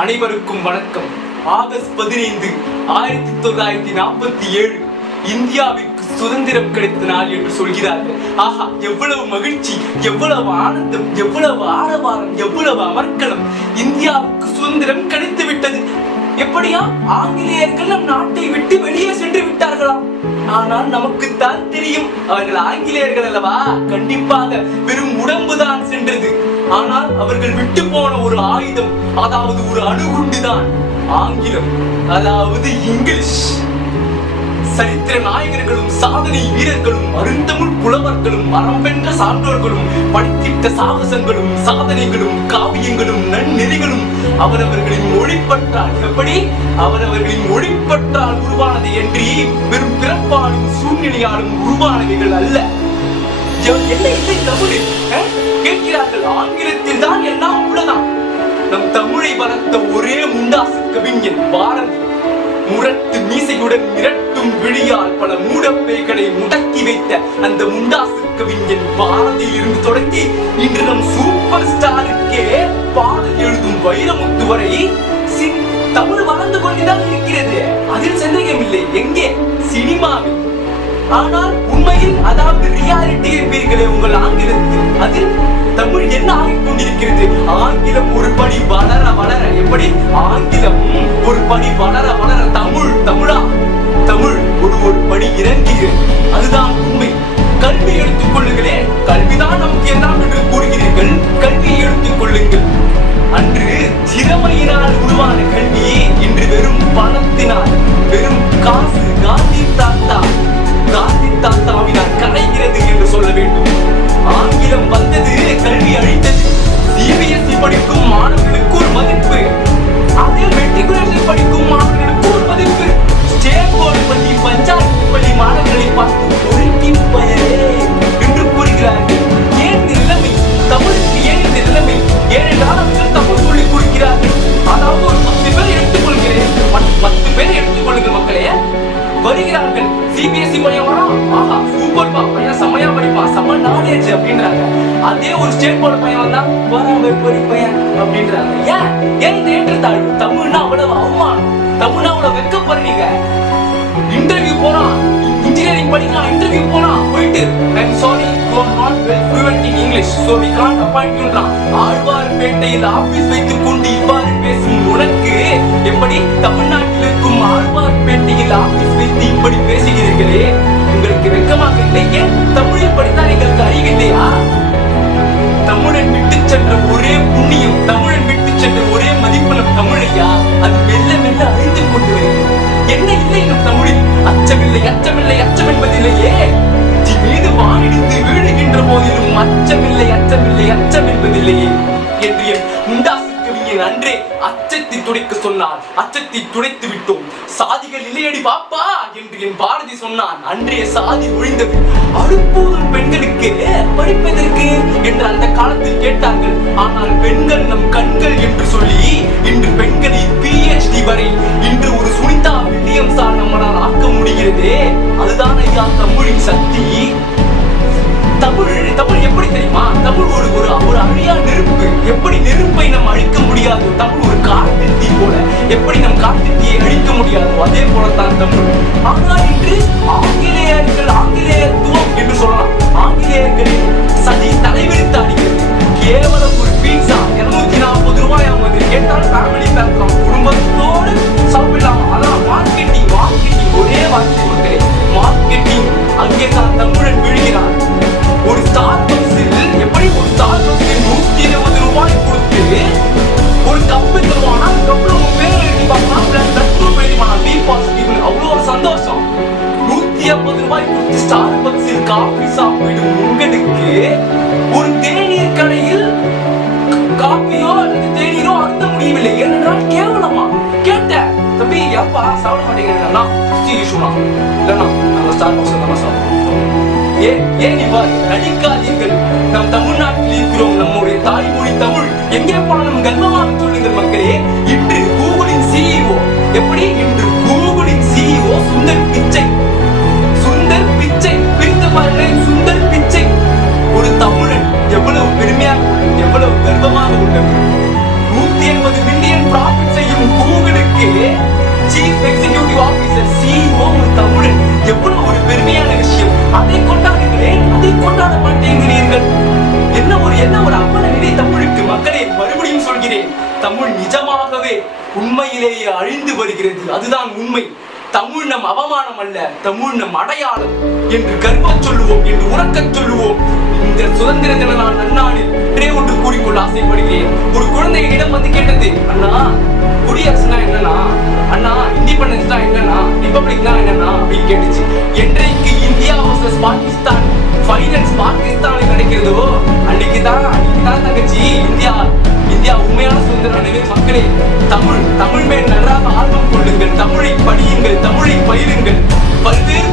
அனைவருக்கும் வணக்கம். ஆகஸ்ட் பதினைந்து ஆயிரத்தி தொள்ளாயிரத்தி நாற்பத்தி ஏழு. இந்தியாவிற்கு சுதந்திரம் கிடைத்த நாள் என்று சொல்கிறார்கள். ஆஹா எவ்வளவு மகிழ்ச்சி எவ்வளவு ஆனந்தம் எவ்வளவு ஆரவாரம் எவ்வளவு அமர்க்கலம் இந்தியாவுக்கு சுதந்திரம் கிடைத்து எப்படியா? ஆங்கிலேயர்கள் நம் நாட்டை விட்டு வெளியே சென்று விட்டார்களாம் ஆனால் நமக்குத்தான் தெரியும் அவர்கள் ஆங்கிலேயர்கள் அல்லவா? கண்டிப்பாக வெறும் உடம்புதான் சென்றது. ஆனால் அவர்கள் விட்டு போன ஒரு ஆயுதம் அதாவது ஒரு அணுகுண்டுதான். ஆங்கிலம் அதாவது இங்கிலீஷ். சரித்திர நாயகர்களும் சாதனை வீரர்களும் அருந்தமிழ் புலவர்களும் அறம்பென்ற சான்றோர்களும் படித்திட்ட சாகசங்களும் சாதனைகளும் காவியங்களும் நன்னெறிகளும் அவரவர்களின் ஒளிப்பற்றால் எப்படி? அவரவர்களின் ஒளிப்பற்றால் உருவானது என்று வெறும் பிறப்பாலும் சூழ்நிலையாலும் உருவானவைகள் அல்ல. என்ன இல்லை தமிழ் கேட்கிறார்கள் ஆங்கிலத்தில் தான் எல்லாம் உள்ளதாம். நம் தமிழை வளர்த்த ஒரே முண்டாசு கவிஞன் பாரதி. முரட்டு மீசையுடன் மிரட்டும் விழியால் பல மூடப்பேய்களை முடக்கி வைத்த அந்த முண்டாசு கவிஞன் பாரதியில் இருந்து தொடங்கி இன்று நம் சூப்பர் ஸ்டாருக்கே பாடல் எழுதும் வைரமுத்து வரை சி- தமிழ் வளர்ந்து கொண்டுதான் இருக்கிறது. அதில் சந்தேகமில்லை. எங்கே? சினிமாவில். ஆனால் உண்மையில் அதாவது ரியாலிட்டி என்பீர்களே உங்கள் ஆங்கிலத்தில். அதில் தமிழ் என்ன ஆகிக் கொண்டிருக்கிறது? ஆங்கிலம் ஒரு படி வளர வளர எப்படி? ஆங்கிலம் ஒரு படி வளர வளர வருகிறார்கள். சிபிஎஸ்சி பையன் வரான் ஆஹா சூப்பர் பா பையன் செம்மையா படிப்பான் செம்ம நாலேஜ் அப்படின்றாங்க. அதே ஒரு ஸ்டேட் போர்டு பையன் வந்தா வராம பொறி பையன் அப்படின்றாங்க. ஏன்? ஏன் இந்த ஏற்றத்தாழ்வு தமிழ்னா அவ்வளவு அவமானம். தமிழ்னா அவ்வளவு வெக்கப்படுறீங்க. இன்டர்வியூ போறான் இன்ஜினியரிங் படிக்கலாம் இன்டர்வியூ போறான் போயிட்டு I'm sorry you are not well fluent in english so we can't appoint ஆழ்வார்பேட்டையில் ஆபீஸ் வைத்துக் கொண்டு இவ்வாறு பேசும் உனக்கு எப்படி? தமிழ்நாட்டில் இருக்கும் ஆழ்வார்பேட்டையில் ஆபீஸ் வைத்து இப்படி பேசுகிறீர்களே? உங்களுக்கு வெக்கமாக இல்லையே தமிழில் படித்தால் எங்களுக்கு அறிவில்லையா? தமிழன் விட்டு சென்ற ஒரே புண்ணியம் தமிழன் விட்டு சென்ற ஒரே மதிப்பு நம் தமிழையா? அது மெல்ல மெல்ல அழிந்து கொண்டு வருகிறது. என்ன இல்லை நம் தமிழில்? அச்சமில்லை அச்சமில்லை அச்சம் என்பதில்லையே. மீது வானிடித்து வீழுகின்ற போதிலும் அச்சமில்லை அச்சமில்லை அச்சம் என்பதில்லையே. என்று என் நன்றே அச்சத்தை துடைக்க சொன்னான் அச்சத்தை துடைத்து விட்டோம். சாதிகள் இல்லையடி பாப்பா என்று என் பாரதி சொன்னான். அன்றே சாதி ஒழிந்தது. அறுப்போதும் பெண்களுக்கு படிப்பதற்கு என்று அந்த காலத்தில் கேட்டார்கள். ஆனால் பெண்கள் நம் கண்கள் என்று எப்படி காட்டு தீயை அழிக்க முடியாது? அதே போலத்தான் தமிழ் ஆனால் இன்று முடியவில்லை என்றால் கேவலமா? கேட்ட தம்பி எப்பா சாப்பிட மாட்டேங்கிறேன்னா இஷ்யூனா இல்லைண்ணா நம்ம ஸ்டார் பாக்ஸ் தான் சாப்பிடுவோம் ஏன் ஏன் இவ்வாறு நடிக்காதீர்கள். நம் தமிழ்நாட்டில் இருக்கிறோம் நம்முடைய தாய்மொழி தமிழ். எங்கே போனாலும் கர்வமாக சொல்லுங்கள் மக்களே. இன்று கூகுளின் சிஇஓ எப்படி? இன்று கூகுளின் சிஇஓ சுந்தர் பிச்சை. அதை கொண்டாடுகிறேன் அதை கொண்டாட மாட்டேங்கிறீர்கள். என்ன ஒரு என்ன ஒரு அவல நிலை தமிழுக்கு மக்களே மறுபடியும் சொல்கிறேன். தமிழ் நிஜமாகவே உண்மையிலேயே அழிந்து வருகிறது. அதுதான் உண்மை. தமிழ் நம் அவமானம் அல்ல தமிழ் நம் அடையாளம் என்று கர்வம் சொல்லுவோம் என்று உறக்கச் சொல்லுவோம். இந்த சுதந்திர தின நாள் நன்னாளில் ஒன்றே கூறிக்கொள்ள ஆசைப்படுகிறேன். ஒரு குழந்தையிடம் வந்து கேட்டது அண்ணா குடியரசுனா என்னன்னா அண்ணா இண்டிபெண்டன்ஸ் தான் என்னன்னா ரிப்பப்ளிக் தான் என்னன்னா அப்படின்னு கேட்டுச்சு. என்றைக்கு இந்தியா வர்சஸ் பாகிஸ்தான் ஃபைனல்ஸ் பாகிஸ்தானில் நடக்கிறதோ அன்னைக்கு தான் அன்னைக்கு தான் தங்கச்சி இந்தியா இந்தியா உண்மையான சுதந்திரம் எனவே மக்களே தமிழ் தமிழ் மேல் நன்றாக ஆர்வம் கொள்ளுங்கள். தமிழை படியுங்கள் தமிழை பயிருங்கள் பல்வேறு